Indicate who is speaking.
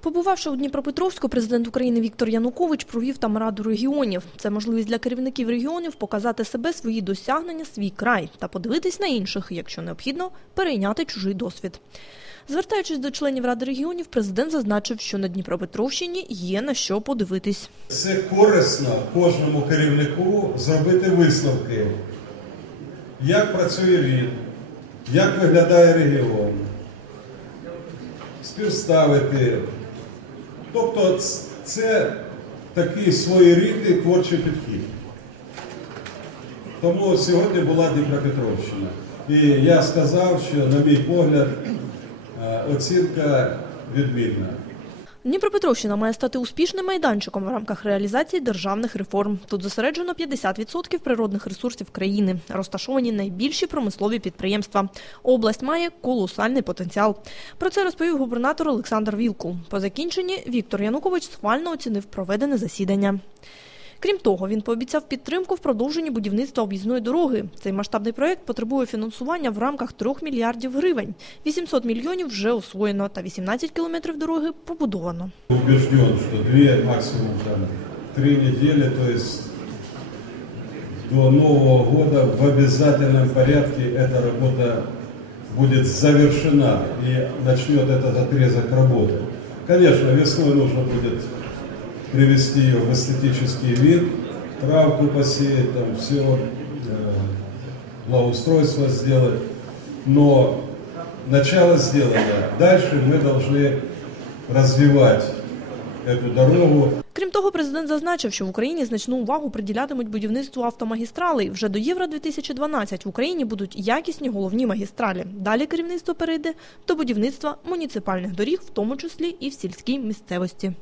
Speaker 1: Побувавши у Дніпропетровську, президент України Віктор Янукович провів там раду регіонів. Це можливість для керівників регіонів показати себе, свої досягнення, свій край та подивитись на інших, якщо необхідно, перейняти чужий досвід. Звертаючись до членів ради регіонів, президент зазначив, що на Дніпропетровщині є на що подивитись.
Speaker 2: Це корисно кожному керівнику зробити висновки, як працює він, як виглядає регіон, співставити. Тобто це такий своєрідний творчий підхід. Тому сьогодні була Дніпропетровщина. І я сказав, що, на мій погляд, е, оцінка відмінна.
Speaker 1: Дніпропетровщина має стати успішним майданчиком в рамках реалізації державних реформ. Тут зосереджено 50% природних ресурсів країни, розташовані найбільші промислові підприємства. Область має колосальний потенціал. Про це розповів губернатор Олександр Вілкул. По закінченні Віктор Янукович схвально оцінив проведене засідання. Крім того, він пообіцяв підтримку в продовженні будівництва об'їзної дороги. Цей масштабний проект потребує фінансування в рамках 3 мільярдів гривень. 800 мільйонів вже освоєно та 18 кілометрів дороги побудовано.
Speaker 2: убежден, что две, максимум там, три недели, то есть до Нового года в обязательном порядке эта работа будет завершена и начнет этот отрезок работы. Конечно, весной нужно будет привести ее в эстетический вид, травку посеять, там все, благоустройство сделать, но начало сделано. Дальше мы должны развивать эту дорогу.
Speaker 1: Крім того, президент зазначив, що в Україні значну увагу приділятимуть будівництву автомагістралей. Вже до Євро 2012 в Україні будуть якісні головні магістралі. Далі керівництво перейде до будівництва муніципальних доріг, в тому числі і в сільській місцевості.